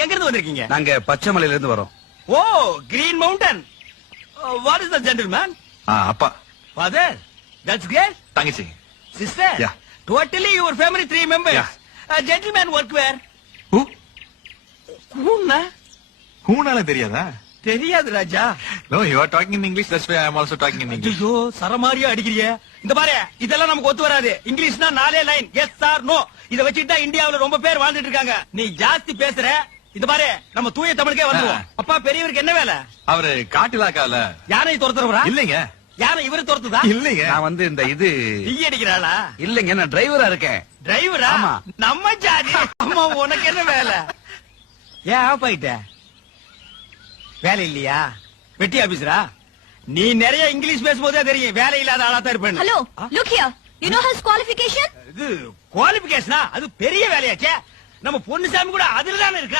நீங்க எங்க இருந்து வந்திருக்கீங்க? நாங்க பச்சைமலையில இருந்து வரோம். ஓ, green mountain. What is the gentleman? அப்பா. Father, that's great. தங்கச்சி. Sister. Yeah. Totally your family 3 members. Yeah. Gentleman work where? ஹூனால தெரியாதா? தெரியாது ராஜா. No, you are talking in English. That's why I am also talking in English. ஐயோ, சரமாரியா அடிக்கிறிய. இந்த பாரு, இதெல்லாம் நமக்கு ஒத்து வராது. இங்கிலீஷ்னா 4 லைன். Yes or no. இத வச்சிட்டா இந்தியாவுல ரொம்ப பேர் வாழ்ந்துட்டு இருக்காங்க. நீ ஜாஸ்தி பேசுற. இந்த பாரு, நம்ம தூய தமிழுக்கே வந்துருவோம். அப்பா பெரியவருக்கு என்ன வேலை? அவரு காட்டிலாக்கால யானை துரத்துறவரா? இல்லைங்க. யானை இவரு துரத்துதா? இல்லைங்க. நான் வந்து இந்த இது டீ அடிக்கிறாளா? இல்லைங்க, நான் டிரைவரா இருக்கேன். டிரைவரா? ஆமா. நம்ம ஜாதி. அம்மா, உனக்கு என்ன வேலை? ஏன் ஆஃப் ஆயிட்ட? வேலை இல்லையா? வெட்டி ஆபீசரா? நீ நிறைய இங்கிலீஷ் பேசும்போதே தெரியும் வேலை இல்லாத ஆளா தான் இருப்பேன். Hello, look here. You know his qualification? இது குவாலிபிகேஷனா? அது பெரிய வேலையாச்சே. நம்ம பொன்னுசாமி கூட அதுல தானே இருக்கா.